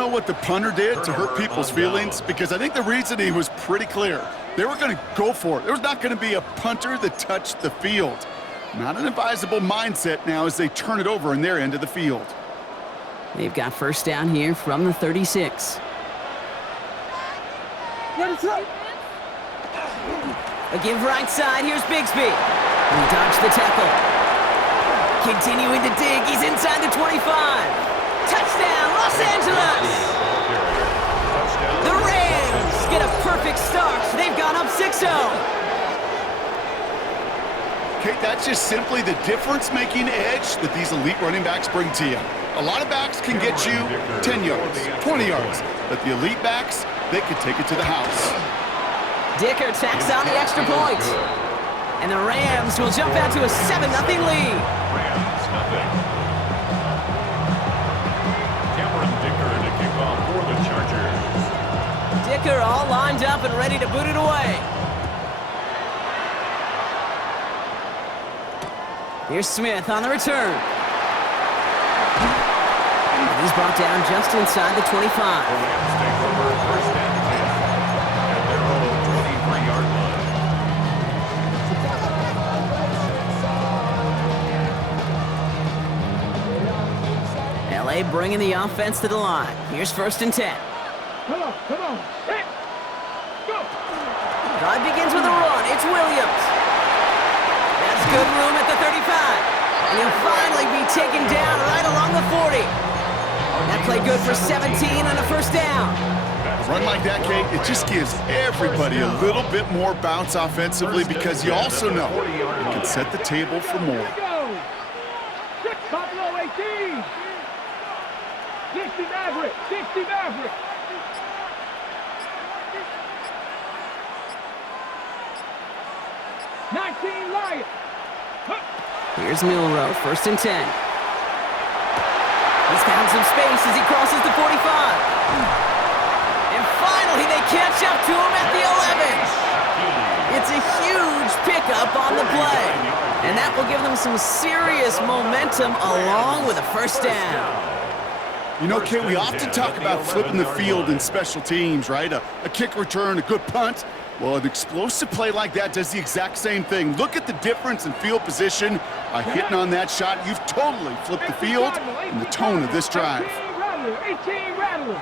know what the punter did to hurt people's feelings, because I think the reasoning was pretty clear. They were going to go for it. There was not going to be a punter that touched the field. Not an advisable mindset now as they turn it over in their end of the field. They've got first down here from the 36. A give right side, here's Bigsby. He dodged the tackle. Continuing to dig, he's inside the 25. Touchdown, Los Angeles! The Rams get a perfect start. They've gone up 6-0. Okay, that's just simply the difference-making edge that these elite running backs bring to you. A lot of backs can get you 10 yards, 20 yards, but the elite backs, they can take it to the house. Dicker tacks on the extra point. And the Rams will jump out to a 7-0 lead. Rams, nothing. Cameron Dicker to kick off for the Chargers. Dicker all lined up and ready to boot it away. Here's Smith on the return. And he's brought down just inside the 25. The Rams take over first and 10 at their own 23-yard line. LA bringing the offense to the line. Here's first and 10. Come on. Hey, go. Drive begins with a run. It's Williams. That's good room at the 35. And he'll finally be taken down right along the 40. That play good for 17 and a first down. A run like that, Kate, it just gives everybody a little bit more bounce offensively, because you also know it can set the table for more. Go. Buffalo 18. 60 Maverick. 60 Maverick. Lion. Here's Milrow, first and 10. He's found some space as he crosses the 45. And finally, they catch up to him at the 11. It's a huge pickup on the play. And that will give them some serious momentum along with a first down. You know, Kate, we often talk about flipping the field in special teams, right? A kick return, a good punt. Well, an explosive play like that does the exact same thing. Look at the difference in field position. By hitting on that shot, you've totally flipped the field and the tone of this drive. 18 Rattler.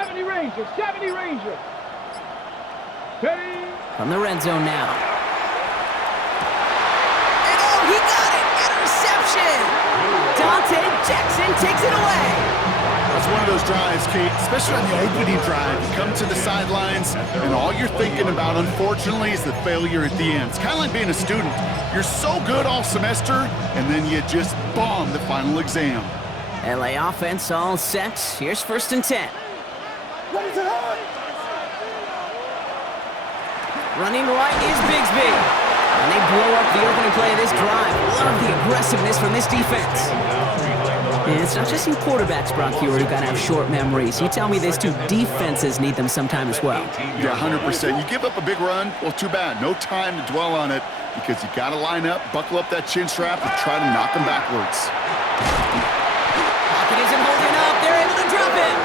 '70 Ranger. Ready? From the red zone now. And oh, he got it! Interception! Dante Jackson takes it away. That's one of those drives, Kate, especially on the opening drive. You come to the sidelines, and all you're thinking about, unfortunately, is the failure at the end. It's kind of like being a student. You're so good all semester, and then you just bomb the final exam. LA offense all set. Here's first and 10. Running right is Bigsby. And they blow up the opening play of this drive. Love the aggressiveness from this defense. And it's not just you quarterbacks, Brock Hewitt, who gotta have short memories. You tell me this too, defenses need them sometime as well. Yeah, 100%. You give up a big run, well, too bad. No time to dwell on it, because you gotta line up, buckle up that chin strap, and try to knock them backwards. Pocket isn't holding up. They're able to drop him.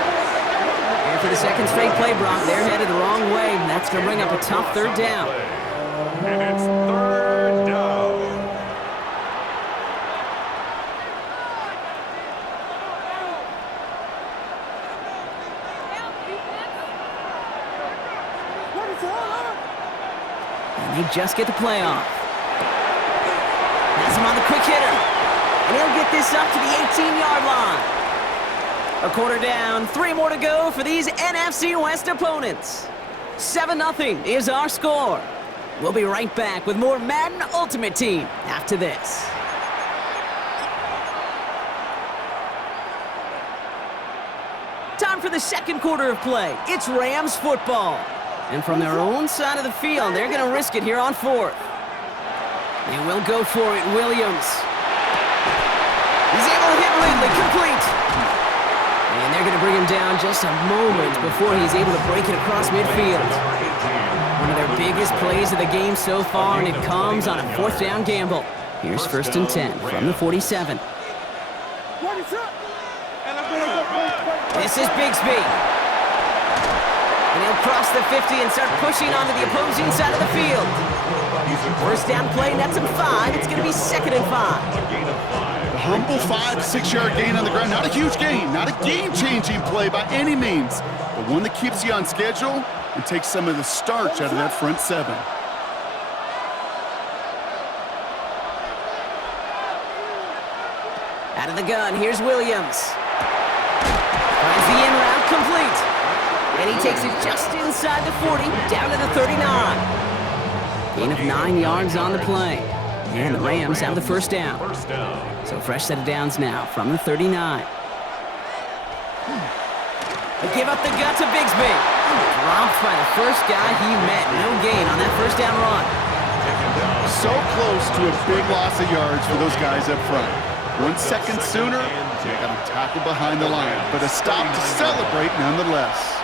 And for the second straight play, Brock, they're headed the wrong way. And that's gonna bring up a tough third down. And it's third down. And they just get the play off. That's him on the quick hitter. And he'll get this up to the 18-yard line. A quarter down, 3 more to go for these NFC West opponents. 7-0 is our score. We'll be right back with more Madden Ultimate Team after this. Time for the second quarter of play. It's Rams football. And from their own side of the field, they're going to risk it here on 4th. They will go for it, Williams. He's able to hit Ridley, complete. And they're going to bring him down just a moment before he's able to break it across midfield. One of their biggest plays of the game so far, and it comes on a 4th down gamble. Here's 1st and 10 from the 47. This is Bigsby. And he'll cross the 50 and start pushing onto the opposing side of the field. 1st down play, nets him 5. It's going to be 2nd and 5. A humble 5 to 6 yard gain on the ground. Not a huge gain, not a game-changing play by any means, but one that keeps you on schedule and takes some of the starch out of that front 7. Out of the gun, here's Williams. Finds the in route complete. And he takes it just inside the 40, down to the 39. Gain of 9 yards on the play. And the Rams have the 1st down. So fresh set of downs now from the 39. They give up the gut to Bigsby. Dropped by the first guy he met. No gain on that 1st down run. So close to a big loss of yards for those guys up front. 1 second sooner, they got him tackled behind the line, but a stop to celebrate nonetheless.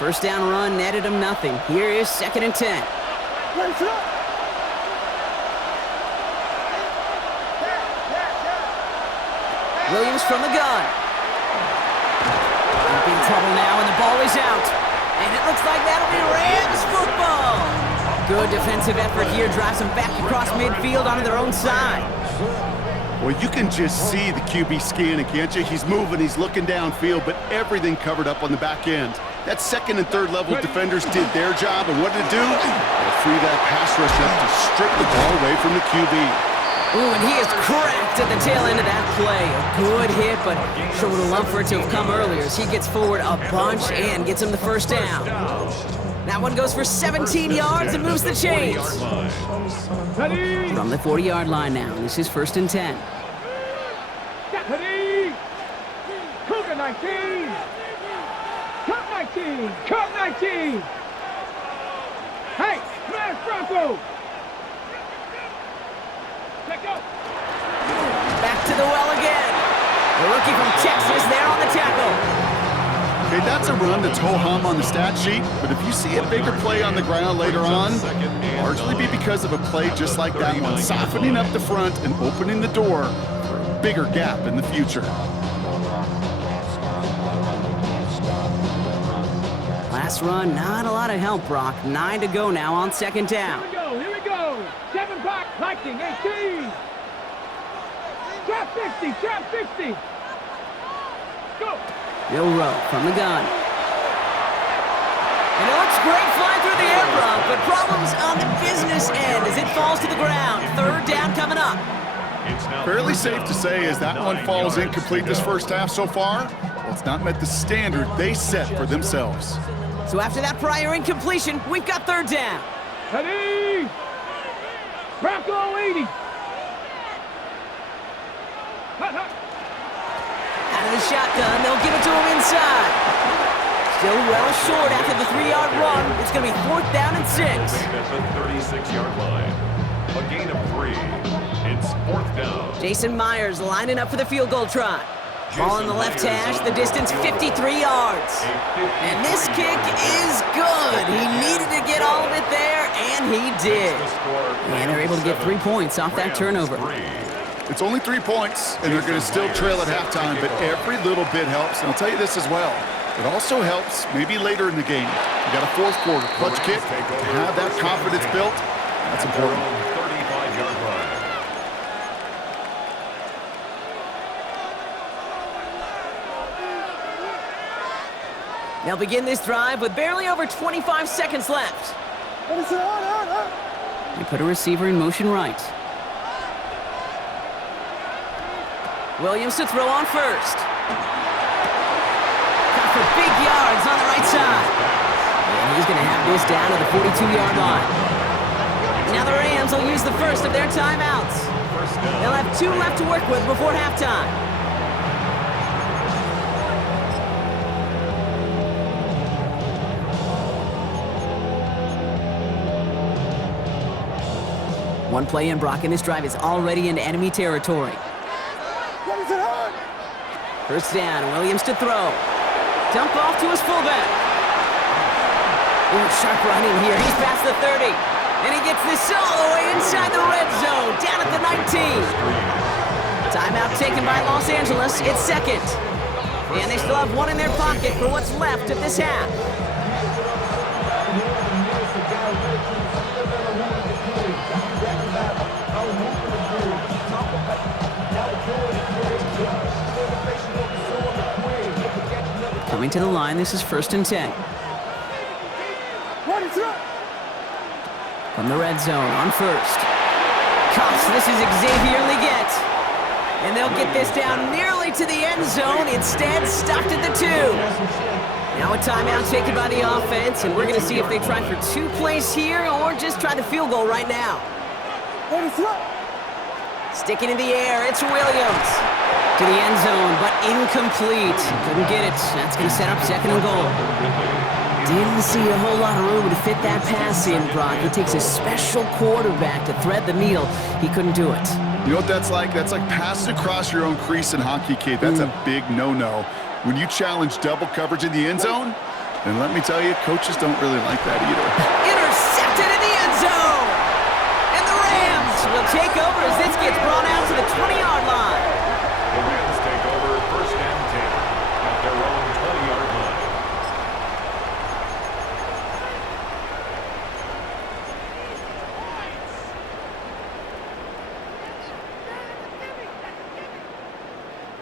1st down run netted him nothing. Here is 2nd and 10. Williams from the gun. In trouble now, and the ball is out. And it looks like that'll be Rams football. Good defensive effort here, drives them back across midfield onto their own side. Well, you can just see the QB scanning, can't you? He's moving, he's looking downfield, but everything covered up on the back end. That 2nd and 3rd level defenders did their job, and what did it do? They free that pass rush up to strip the ball away from the QB. Ooh, and he is cracked at the tail end of that play. A good hit, but sure would have loved for it to have come earlier as he gets forward a bunch and gets him the 1st down. That one goes for 17 yards and moves the chains. From the 40-yard line now, this is 1st and 10. Deputy! Cougar 19! Cup 19! Cup 19! Hey, smash Bronco! Let go! Back to the well again. The rookie from Texas there on the tackle. Okay, that's a run that's ho-hum on the stat sheet, but if you see a bigger play on the ground later on, largely be because of a play just like that one, softening up the front and opening the door for a bigger gap in the future. Last run, not a lot of help, Brock. 9 to go now on 2nd down. Here we go! 7 back, Viking 18! Trap 60, trap 60! Go! Bill Rowe from the gun. And it looks great flying through the air, Brock, but problems on the business end as it falls to the ground. 3rd down coming up. Fairly safe to say as that one falls incomplete this 1st half so far, well, it's not met the standard they set for themselves. So after that prior incompletion, we've got 3rd down. Ready! Bronco 80! Hut, hut. Out of the shotgun, they'll give it to him inside. Still well short after the 3-yard run. It's going to be 4th down and 6. At the 36-yard line. A gain of 3. It's 4th down. Jason Myers lining up for the field goal try. Ball in the left hash, the distance 53 yards. And this kick is good. He needed to get all of it there, and he did. And they're able to get 3 points off that turnover. It's only 3 points, and they're going to still trail at halftime, but every little bit helps. And I'll tell you this as well. It also helps maybe later in the game. You got a 4th quarter clutch kick. To have that confidence built, that's important. 35-yard line. They'll begin this drive with barely over 25 seconds left. They put a receiver in motion right. Williams to throw on 1st. Got for big yards on the right side. And he's going to have this down to the 42-yard line. Now the Rams will use the first of their timeouts. They'll have 2 left to work with before halftime. One play in, Brock, and this drive is already into enemy territory. 1st down, Williams to throw. Dump off to his fullback. Ooh, sharp running here. He's past the 30. And he gets this all the way inside the red zone, down at the 19. Timeout taken by Los Angeles. It's second. And they still have one in their pocket for what's left of this half. Coming to the line, this is 1st and 10. From the red zone on first. Cuffs, this is Xavier Leggett. And they'll get this down nearly to the end zone. Instead, stopped at the 2. Now a timeout taken by the offense, and we're going to see if they try for 2 plays here or just try the field goal right now. Sticking in the air, it's Williams. To the end zone, but incomplete. Couldn't get it. That's going to set up 2nd and goal. Didn't see a whole lot of room to fit that pass in, Brock. It takes a special quarterback to thread the needle. He couldn't do it. You know what that's like? That's like passing across your own crease in hockey, kid. That's a big no-no. When you challenge double coverage in the end zone, then let me tell you, coaches don't really like that either. Intercepted in the end zone! And the Rams will take over as this gets brought out to the 20-yard line. The Rams take over 1st and 10 at their own 20-yard line.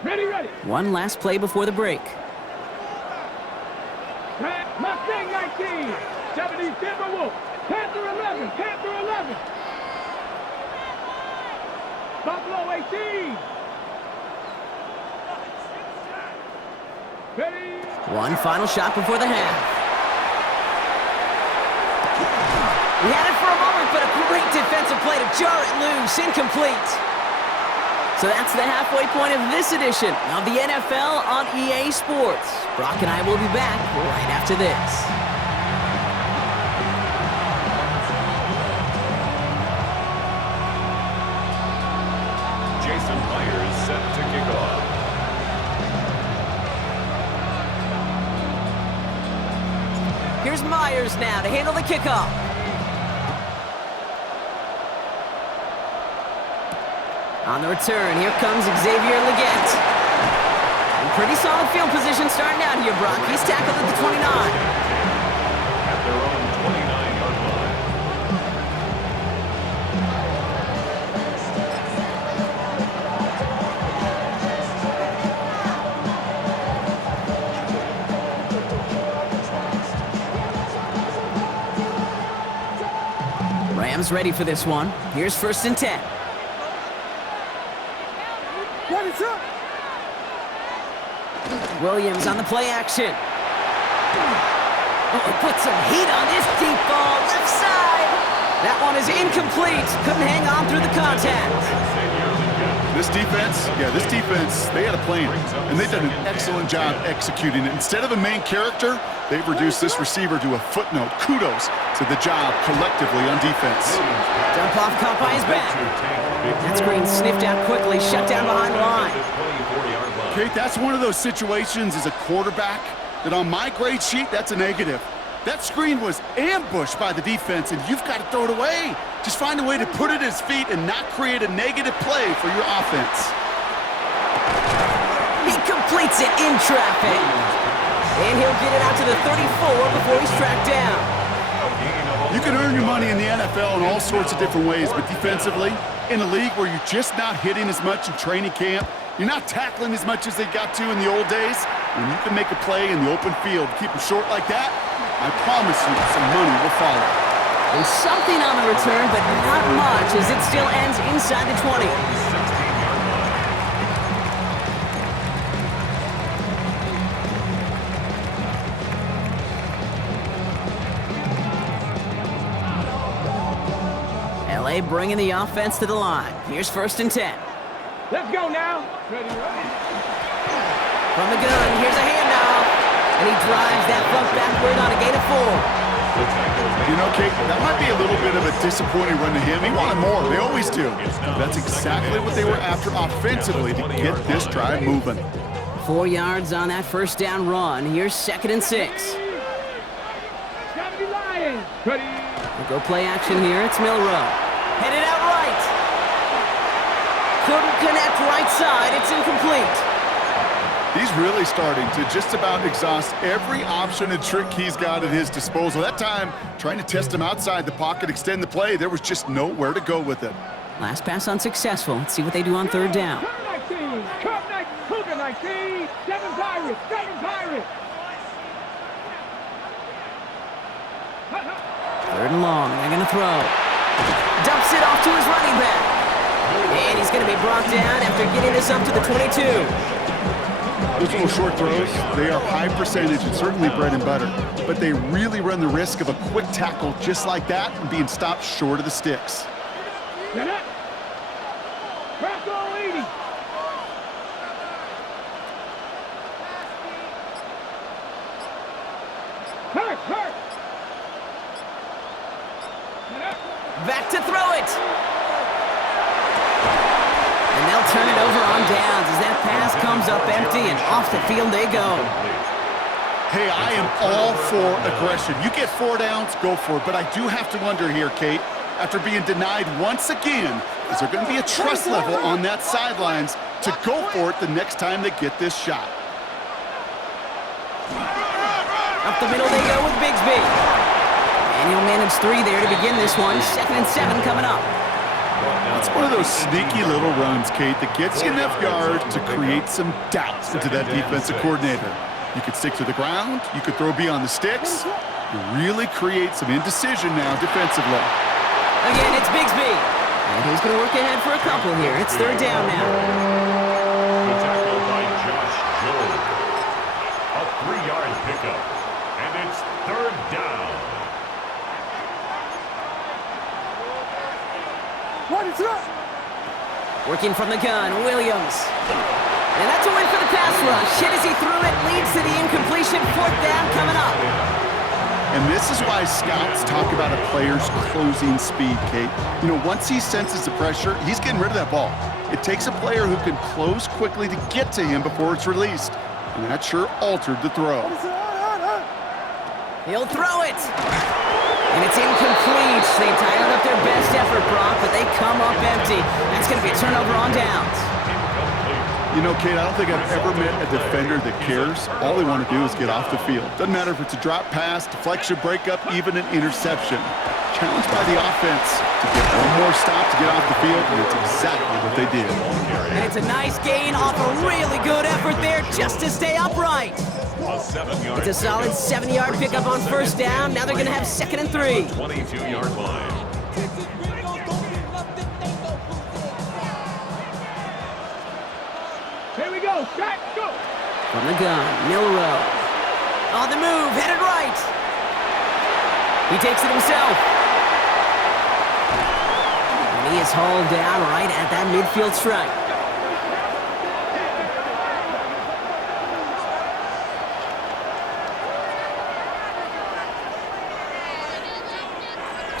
Ready. One last play before the break. Mustang 19. 70 Timberwolf. Panther 11. Panther 11. Buffalo 18. Ready. One final shot before the half. He had it for a moment, but a great defensive play to jar it loose. Incomplete. So that's the halfway point of this edition of the NFL on EA Sports. Brock and I will be back right after this. Jason Myers set to kick off. Here's Myers now to handle the kickoff. On the return, here comes Xavier Leggett. And pretty solid field position starting out here, Brock. He's tackled at the 29. At their own 29-yard line. Rams ready for this one. Here's 1st and 10. Williams on the play action. Oh, put some heat on this deep ball, left side. That one is incomplete. Couldn't hang on through the contact. This defense, they had a plan, and they've done an excellent job executing it. Instead of a main character, they've reduced this receiver to a footnote. Kudos to the job collectively on defense. Dump off caught by his back. That screen sniffed out quickly, shut down behind the line. Kate, that's one of those situations as a quarterback that on my grade sheet, that's a negative. That screen was ambushed by the defense, and you've got to throw it away. Just find a way to put it at his feet and not create a negative play for your offense. He completes it in traffic. And he'll get it out to the 34 before he's tracked down. You can earn your money in the NFL in all sorts of different ways, but defensively, in a league where you're just not hitting as much in training camp, you're not tackling as much as they got to in the old days, when you can make a play in the open field, keep them short like that, I promise you some money will follow. And something on the return, but not much, as it still ends inside the 20. LA bringing the offense to the line. Here's 1st and 10. Let's go now. Ready. From the gun, here's a handoff. And he drives that puck backward on a gain of 4. You know, Kate, that might be a little bit of a disappointing run to him. He wanted more. They always do. That's exactly what they were after offensively to get this drive moving. 4 yards on that first down run. Here's 2nd and 6. Lions. Ready. We'll go play action here. It's Milrow. Headed out right. Couldn't connect right side. It's incomplete. He's really starting to just about exhaust every option and trick he's got at his disposal. That time, trying to test him outside the pocket, extend the play, there was just nowhere to go with it. Last pass unsuccessful. Let's see what they do on 3rd down. Turn 19. Turn 19. Cougar 19. 7 Pirates. 7 Pirates. 3rd and long. They're going to throw. Dumps it off to his running back. And he's going to be brought down after getting this up to the 22. Those little short throws, they are high percentage and certainly bread and butter, but they really run the risk of a quick tackle just like that and being stopped short of the sticks. Get it. Crackle 80. Hurt. Back to throw it. And they'll turn it over on downs as that pass comes up empty and off the field they go. Hey, I am all for aggression. You get 4 downs, go for it. But I do have to wonder here, Kate, after being denied once again, is there going to be a trust level on that sidelines to go for it the next time they get this shot? Up the middle they go with Bigsby. And he'll manage 3 there to begin this one. 2nd and 7 coming up. It's one of those sneaky little runs, Kate, that gets you enough yards to create some doubts into that defensive coordinator. You could stick to the ground, you could throw beyond the sticks. You really create some indecision now defensively. Again, it's Bigsby. And he's going to work ahead for a couple here. It's 3rd down now. The tackle by Josh Jones. A 3-yard pickup. And it's 3rd down. Working from the gun, Williams. And that's a win for the pass rush. Hit as he threw it, leads to the incompletion. 4th down coming up. And this is why scouts talk about a player's closing speed, Kate. You know, once he senses the pressure, he's getting rid of that ball. It takes a player who can close quickly to get to him before it's released. And that sure altered the throw. He'll throw it. And it's incomplete. They dialed up their best effort, Brock, but they come up empty. That's going to be a turnover on downs. You know, Kate, I don't think I've ever met a defender that cares. All they want to do is get off the field. Doesn't matter if it's a drop pass, deflection, breakup, even an interception. Challenged by the offense to get one more stop to get off the field, and it's exactly what they did. And it's a nice gain off a really good effort there just to stay upright. It's a solid 7-yard pickup on 1st down. Now they're going to have 2nd and 3. 22-yard line. Here we go. Jack, go. From the gun, Milrow. On the move, headed right. He takes it himself. And he is hauled down right at that midfield stripe.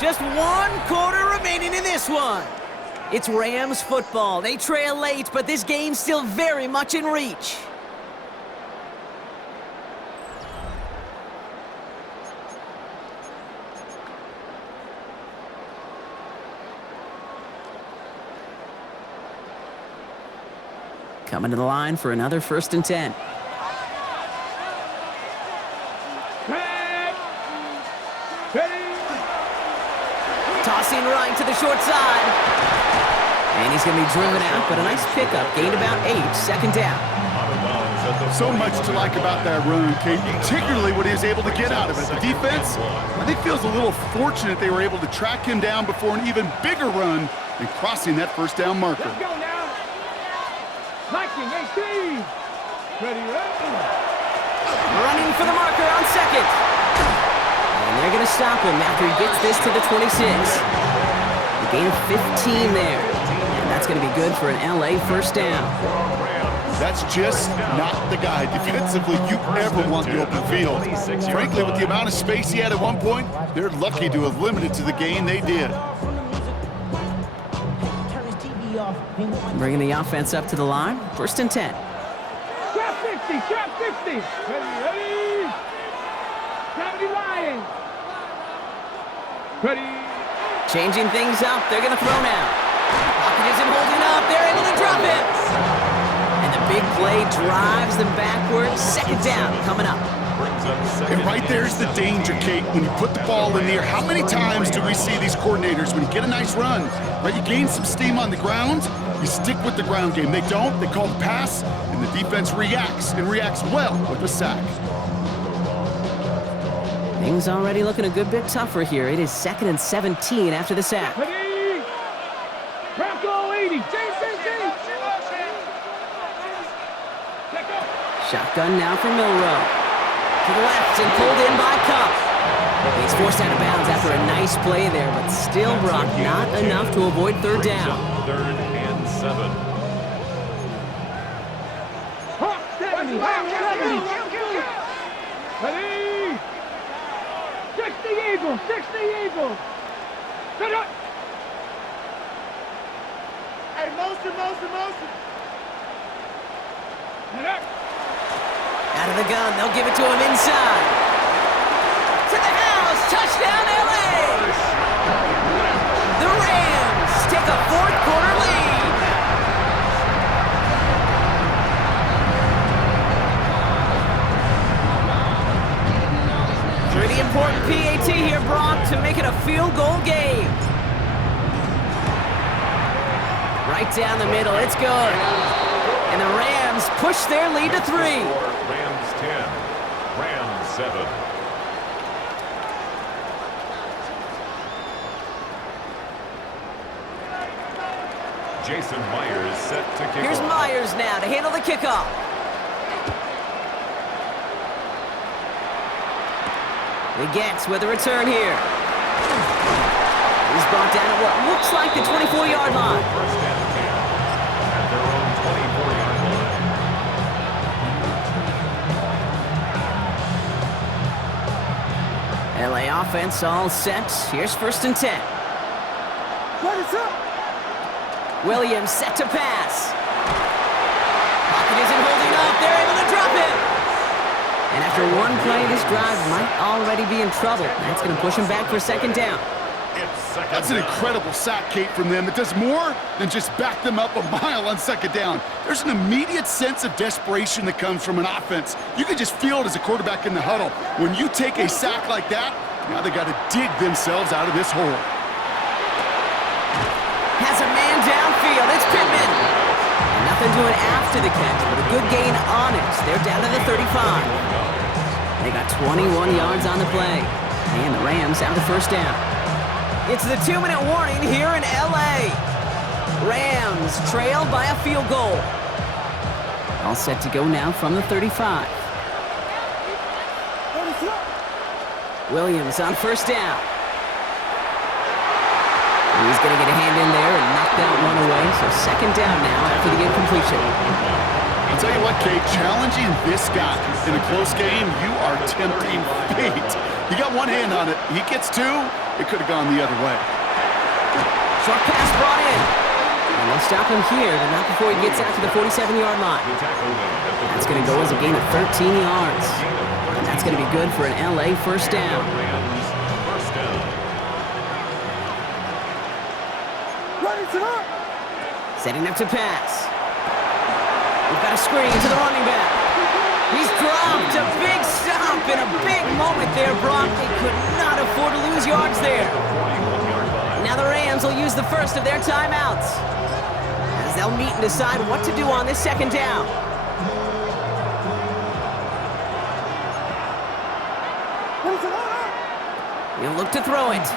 Just 1 quarter remaining in this one. It's Rams football. They trail late, but this game's still very much in reach. Coming to the line for another 1st and 10. Tossing right to the short side. And he's going to be driven out, but a nice pickup. Gained about 8, 2nd down. So much to like about that run, Kate, particularly what he was able to get out of it. The defense, I think, feels a little fortunate they were able to track him down before an even bigger run and crossing that 1st down marker. Let's go now. 19, 18. Ready. Running for the marker on 2nd. And they're going to stop him after he gets this to the 26. A gain of 15 there. And that's going to be good for an LA 1st down. That's just not the guy defensively you ever want in the open field. Frankly, with the amount of space he had at one point, they're lucky to have limited to the gain they did. Bringing the offense up to the line. 1st and 10. 60, trap 60. Ready. 70 Lions. Ready. Changing things up. They're going to throw now. Pocket isn't holding up. They're able to drop it. And the big play drives them backwards. Second down coming up. And right there's the danger, Kate, when you put the ball in the air. How many times do we see these coordinators, when you get a nice run, right, you gain some steam on the ground, you stick with the ground game. They don't, they call the pass, and the defense reacts, and reacts well with a sack. Things already looking a good bit tougher here. It is 2nd and 17 after the sack. Ready. Bronco 80. Change. Shotgun now for Milrow. To the left and pulled in by Cup. He's forced out of bounds after a nice play there, but still, Brock, not enough to avoid third down. 3rd and 7. Hawk 70. Ready. 60 Eagles. 60 Eagles. Set up. Hey, motion. Set up. Out of the gun, they'll give it to him inside. To the house, touchdown LA! The Rams take a 4th quarter lead. Pretty important PAT here, Brock, to make it a field goal game. Right down the middle, it's good. And the Rams push their lead to 3. Rams 10, Rams 7. Jason Myers set to kick Here's off. Myers now to handle the kickoff. He gets with a return here. He's brought down at what looks like the 24-yard line. 1st and 10 at their own 24-yard line. LA offense all set. Here's 1st and 10. What is up? Williams set to pass. Pocket isn't holding up. They're able to drop it. And after one play, this drive might already be in trouble. That's going to push him back for 2nd down. That's an incredible sack, Kate, from them. It does more than just back them up a mile on 2nd down. There's an immediate sense of desperation that comes from an offense. You can just feel it as a quarterback in the huddle. When you take a sack like that, now they got to dig themselves out of this hole. Has a man downfield. It's Pittman. And nothing doing after the catch, but a good gain on it. They're down to the 35. They got 21 yards on the play. And the Rams have the 1st down. It's the 2-minute warning here in LA. Rams trail by a field goal. All set to go now from the 35. Williams on 1st down. He's going to get a hand in there and knock that one away. So 2nd down now after the incompletion. I'll tell you what, Kate, challenging this guy in a close game, you are tempting fate. He got one hand on it. He gets 2. It could have gone the other way. Short pass brought in. And they'll stop him here, but not before he gets out to the 47-yard line. That's going to go as a gain of 13 yards. And that's going to be good for an LA 1st down. Setting up to pass. We've got a screen to the running back. He's dropped a big stop in a big moment there, Brock. They could not afford to lose yards there. Now the Rams will use the first of their timeouts as they'll meet and decide what to do on this 2nd down. He'll look to throw it.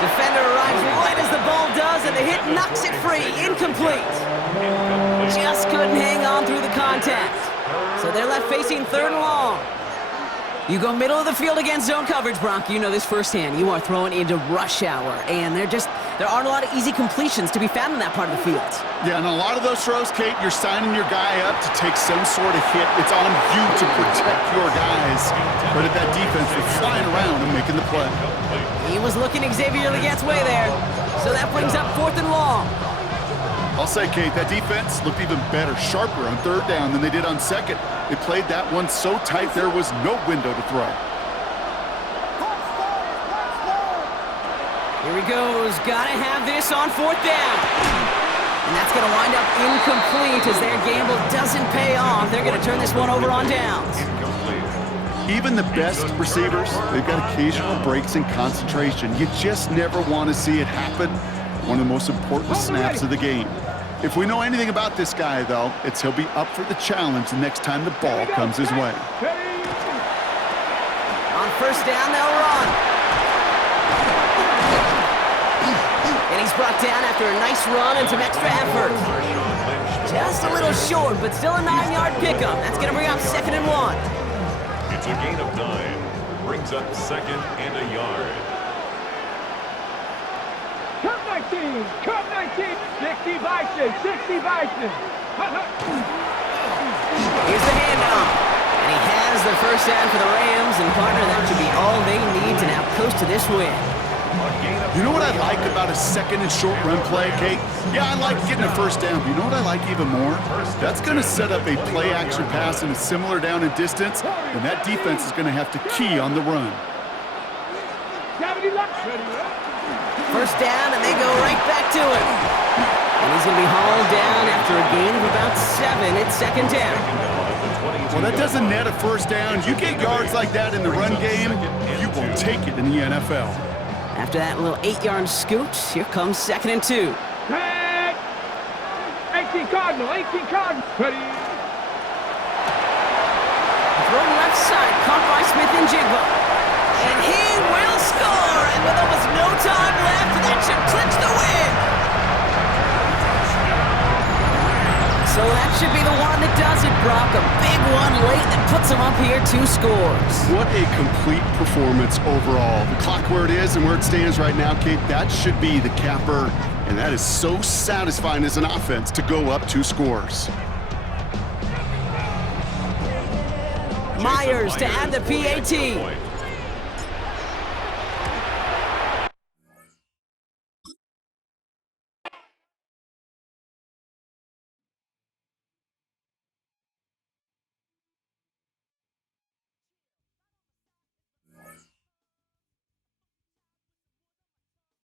Defender arrives right as the ball does, and the hit knocks it free. Incomplete. Just couldn't hang on through the contact. So they're left facing 3rd and long. You go middle of the field against zone coverage, Bronco. You know this firsthand. You are throwing into rush hour, and there aren't a lot of easy completions to be found in that part of the field. Yeah, and a lot of those throws, Kate, you're signing your guy up to take some sort of hit. It's on you to protect your guys. But at that defense, they're flying around and making the play. He was looking Xavier Legette's way there. So that brings up 4th and long. I'll say, Kate, that defense looked even better, sharper on third down than they did on second. They played that one so tight there was no window to throw. Here he goes. Gotta have this on fourth down. And that's going to wind up incomplete as their gamble doesn't pay off. They're going to turn this one over on downs. Even the best receivers, they've got occasional breaks in concentration. You just never want to see it happen. One of the most important snaps of the game. If we know anything about this guy, though, it's he'll be up for the challenge the next time the ball comes his way. On first down, they'll run. And he's brought down after a nice run and some extra effort. Just a little short, but still a 9-yard pickup. That's going to bring up 2nd and 1. It's a gain of 9. Brings up 2nd and a yard. Cut 19! Cut 19! 60 Bison! 60 Bison! Here's the handoff. And he has the first down for the Rams, and partner, that should be all they need to now coast to this win. You know what I like about a second and short run play, Kate? Yeah, I like getting a first down, but you know what I like even more? That's going to set up a play-action pass in a similar down and distance, and that defense is going to have to key on the run. First down, and they go right back to him. And he's going to be hauled down after a gain of about 7. It's 2nd down. Well, that doesn't net a first down. You get yards like that in the run game, you won't take it in the NFL. After that little 8-yard scoot, here comes 2nd and 2. 18 Cardinal! 18 Cardinal! Ready? Thrown left side, caught by Smith and Jigba. And he will score! And with almost no time left, that should clinch the win! So that should be the one that does it, Brock. A big one late that puts him up here 2 scores. What a complete performance overall. The clock where it is and where it stands right now, Kate, that should be the capper. And that is so satisfying as an offense to go up 2 scores. Myers to add the PAT.